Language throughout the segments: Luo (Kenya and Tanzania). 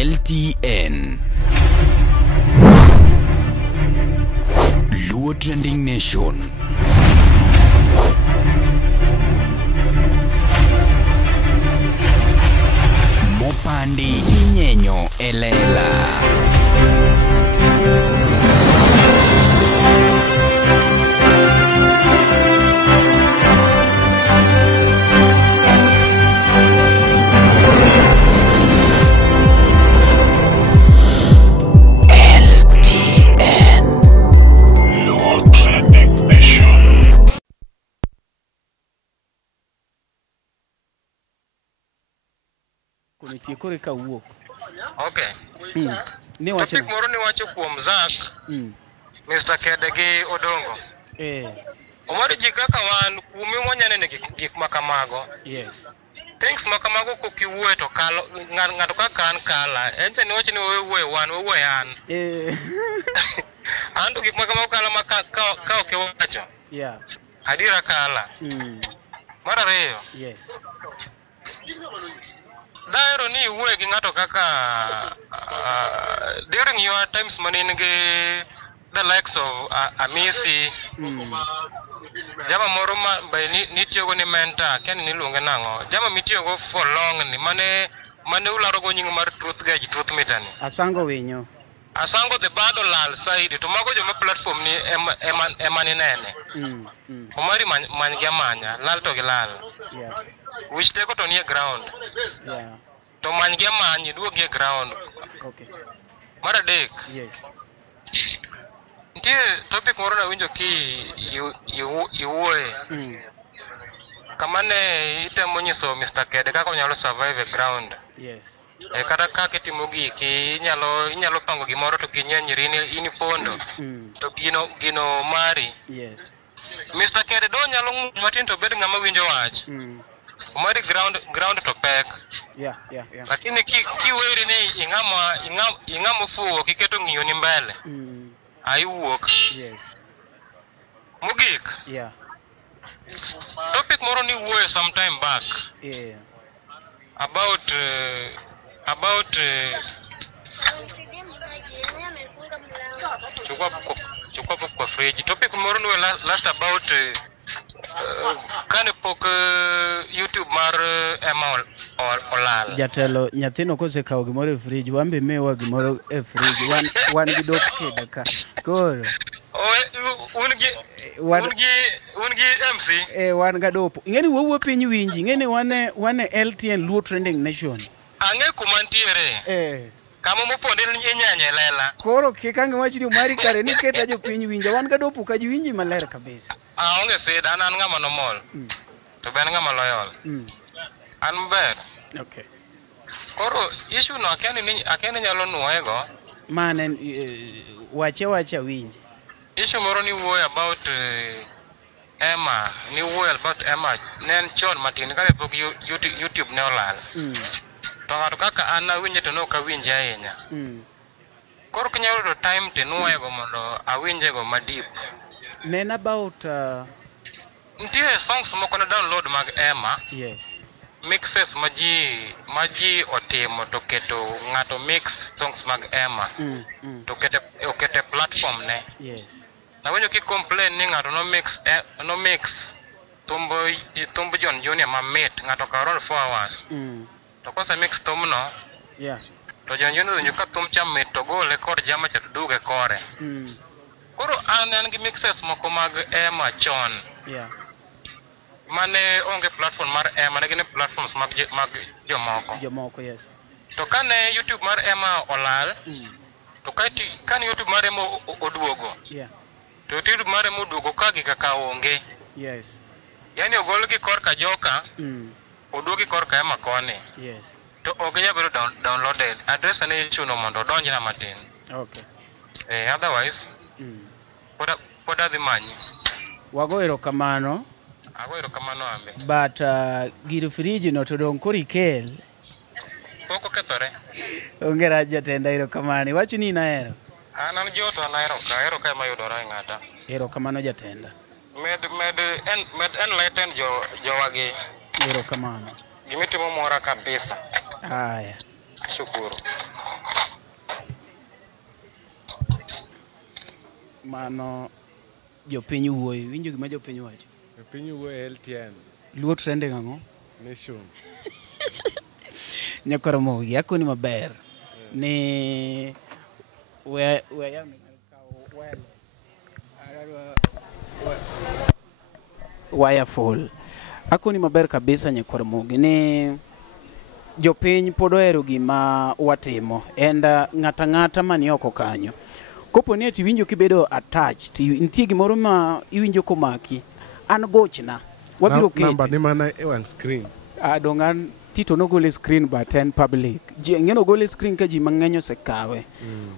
LTN Luo Trending Nation. Mopandi inyenyo elela. Kunitie kore ka wuok. Okay. Ne wacho. Topic moro ni wacho kuom Zak. Mr. Kedegi Odongo. Omar ji kaka wan kumi wanyane gik makamago. Yes. Things makamago kokiwuoyo to kalo ng'ato kaka an kala. Enche ni wacho ni wewe wan wewe an. Ando gik makamago kala ka okiwacho. Yeah. Adira kala. Mar ariyo. Yes. Daero ni iwuoyo gi ng'ato kaka during your times manin gi the likes of Amisi, jama moro ma nitiyogo ni mentor, ken niluonge nang'o, jama mitiyogo for long ni mane ularo go nying mar truth gauge truth meter ni. Asango winyo. Asango the bad olal saidi to mago joma platform ni ema ni nene. Omari many gi amanya, lal to gi lal. Yeah. Which teko to nie ground. Yeah. To many gi amanyi duogi e ground. Okay. Mar adek. Yes. Ntie topic moro na winjo ki iwuoye. Kamane itemo nyiso Mr. Kede kaka onyalo survive e ground. Yes. Kata kaka itimo giki inyalo pango gimoro to ginyanyiri in pondo. To gino mari. Yes. Mr. Kede do nyalo ng'uny matin to bed ng'ama winjo wach. Mari ground to pek. Yeah. Lakini kiweri ni ing'ama fuwo kiketo ng'iyo ni mbele. Aiwuok. Yes. Mugik. Yeah. Topic moro ni wuoyo sometime back. Yeah. About chukwa kwa fridge. Topic moro ni last about kane pok YouTube mar Emma olal. Jatelo nyathino kosekawo gimoro e fridge, wambe mewa gimoro e fridge. Wan gi dok kede ka. Koro. Un gi MC. Wan ga dopo. Ing'eni wuo piny winji. Ing'eni wane LTN Luo Trending Nation. Ang'e kuma ntiere. Kama moponde inyanye lela. Koro kikange wachni mari kare ni keta jo piny winja. Wan ga dopo ka ji winji maler kabisa. Onge sida an ng'ama nomol. To ben ng'ama loyal. An ber. Okay. Koro issue no akeni nyalo nuoyego. Mane wacha winji. Issue moro ni wuoyo about Emma, ni wuoyo about Emma, ne en chon matin kare pok YouTube ne olal. To ng'ato kaka an awinje to nok awinje ahinya. Koro kinyalo yudo time to nuoyego mondo awinjego madip. Nen about Ntie songs moko na download mag Emma. Yes. Mixes maji otimo to keto ng'ato mix songs mag Emma. To okete platform ne. Yes. Na wenyo ki complain ni ng'ato no mix tumbo John Junior mamit ng'ato ka around 4 hours. To kose mix tumno. Yeah. To John Junior winjo ka tum cha mit to gole kod jama cha duge kore. Koro an gi mixes moko mag Emma chon. Yeah. Mane onge platform mar Emma, ne gine platforms mag Jomoko, yes. To kane YouTube mar Emma olal, to kane YouTube mar Emma oduogo. Yeah. To YouTube mar Emma oduogo ka gi kaka onge. Yes. Yani ogol gi korka joka, oduogi korka Emma koni. Yes. To ok nyalo bedo downloaded. Address ne ichuno mondo donj na matin. Okay. Otherwise, poda dhi manyi. Wago erokamano. Ago erokamano ambe. But gir fridge no to dong kori kel. Pok okethore. Onge rach jatenda erokamano. Iwacho ni nahero. An joto anahero ka ema yudora ng'ata. Erokamano jatenda. Med enlighten jowagi. Erokamano. Gimitimo mora kabisa. Haya. Shukuru. mano jopiny wuoyi winjo gima jopiny wacho jopiny wuoyi LTN luo trending ang'o nation Nyakaramogi akoni maber ni wireful akoni maber kabisa Nyakaramogi ni jopiny pod ohero gima watimo and ng'ata mani oko kanyo kopo ni ati winjo kibedo attached nitie gimoro ma iwinjo komaki an gochna wabiro kete namba ni mana e wang screen dongan Tito no gole screen but en public ng'eno gole screen ka ji mang'eny osekawe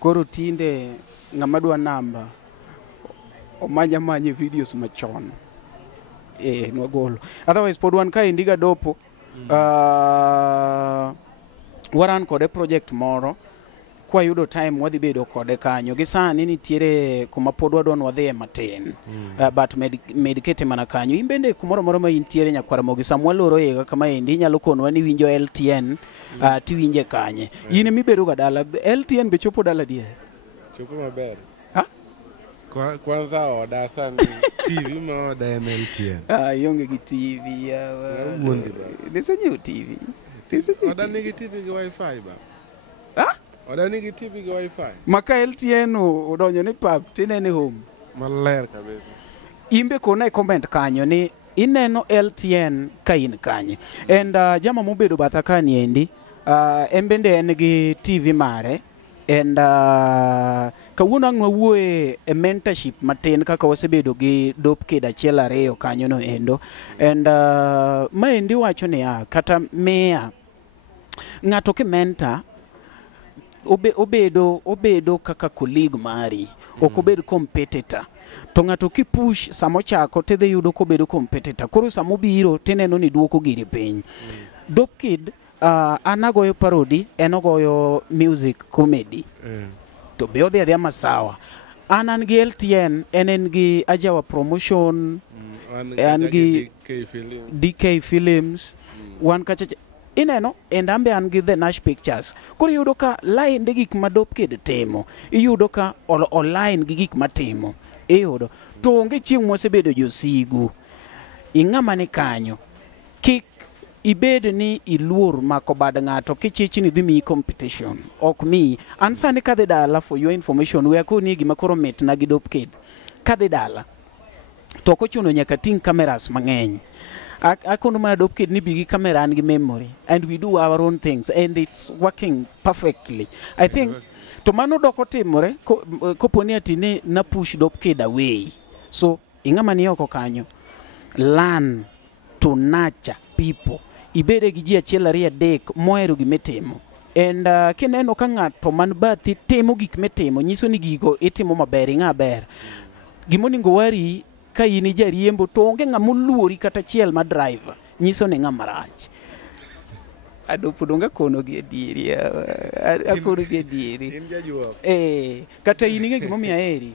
koro tinde ng'ama dwa namba omanya videos machon nwagolo otherwise pod wan ka indiga dopo waran kode project moro kwa yudo time wadhi bedo kode kanyo gi sani nitiere kuma pod wadon wadhi matin but medikete mana kanyo imbende kumoro moro ma intiere Nyakaramogi samwa loro yega kama endi nyalo konwa ni winjo LTN tiwinje kanye yine mibedo ga dala LTN be chopo dala die chopo maber ha kwanza oda sana TV ma oda LTN yonge gi TV mundi ba desenyo TV oda nigi TV gi wifi ba oda nigi TV gi wifi maka LTN odonyo ni pap tinene home maler kabisa imbe kona e comment kanyo ni ineno LTN ka in kanye and jama mobedo batha kani endi embende en gi TV mare and kawuono ang'wa wuoye e mentorship matin kaka wasebedo gi dop kid achiel ariyo kanyo no endo and ma endi wacho ni kata miya ng'ato ki mentor obedo kaka colleague mari ok obed competitor to ng'ato ki push samo chako te dhi yudo kobedo competitor koro samo biro tineno ni duoko giri piny Dope Kid an agoyo parody en ogoyo music comedy to be odhi adhiya masawa an gi LTN en gi Ajawa promotion an gi DK Films wan kacha ineno endambe an gi The Nash Pictures koro yudo ka line de gik ma Dope Kid timo iyudo ka online gi gik matimo iyudo to onge chieng' mosebedo josigu ing'ama ni kanyo kik ibed ni iluor mako bad ng'ato kichich ni dhi mi competition ok mi an sani kadhi dala for your information we akoni gima koro mit na gi Dope Kid kadhi dala to kochuno nyaka ting cameras mang'eny akono mana Dope Kid ni bigi camera and gi memory and we do our own things and it's working perfectly I think to mano doko timore koponi ati ni na push Dope Kid away so ing'ama ni oko kanyo learn to nurture people ibede gi ji achiel ariyo adek mohero gimitimo and kineno ka ng'ato man bathi timo gik mitimo nyiso ni gigo itimo maber ing'a ber gimoningo wari ka in jariembo to onge ng'ama oluori kata chiel ma driver nyiso ni ng'ama rach Adopo donga kono gi adieri akono gi adieri kata in ing'e gimomiyo aheri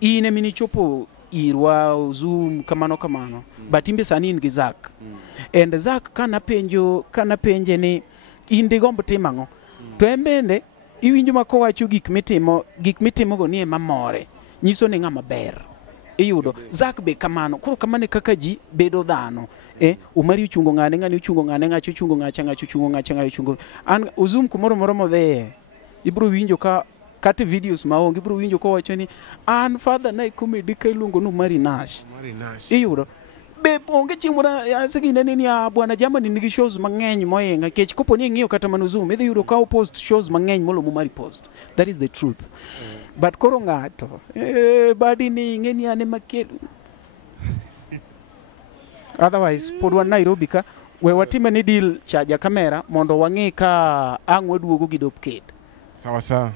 in emini chopo irwa Zoom kamano but imbe sani in gi Zak and Zak kana penje ni in digombo timang'o to embende iwinjo ma kowacho gik mitimo go ni ema more nyiso ni ng'ama ber iyudo Zak be kamano koro kamane kaka ji bedo dhano umari uchungo ng'ane uchungo ng'ane ng'acho uchungo ng'acha uchungo an Zoom kumoro moro modhiye ibro winjo ka kata videos maonge ibro winjo ko wacho ni an father na comedy ka iluongo no Mari Nash iyudo be onge chieng' sigine ni bwana Germany nigi shows mang'eny moyenga kech kopo ni ng'iyo kata mano Zoom idhi yudo ka post shows mang'eny molo Mari post that is the truth but koro ng'ato badi ni ng'eni ane makelu otherwise pod wan Nairobi ka we watime ni deal chaja kamera mondo wang'i ka ang' waduogo gi Dope Kid sawa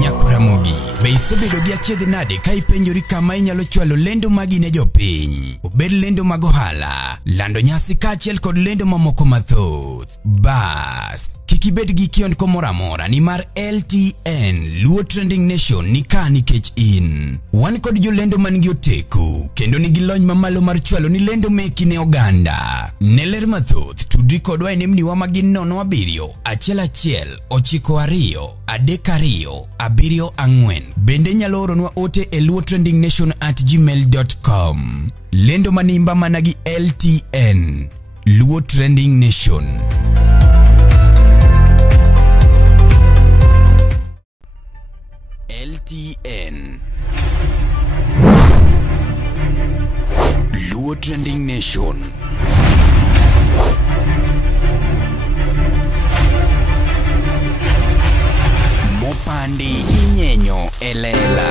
Nyakaramogi be isebedo gi achiedh nade ka ipenjori kama inyalo chwalo lendo magi ne jopiny obed lendo mag ohala lando nyasi kaachiel kod lendo mamoko mathoth bas kik ibed gi kionko moro amora nimar LTN Luo Trending Nation ni ka nikech in wan kod jolendo man gi oteku kendo nigi lony mamalo mar chwalo ni lendo meki ne oganda Neler mathoth tudri kodwa enemni wa magin 07 1 9 2 3 2 7 bende nyalo oronwa ote e luotrendingnation@gmail.com. Lendo manimba managi LTN Luo Trending Nation. LTN Luo Trending Nation. Mopandi inyenyo elela.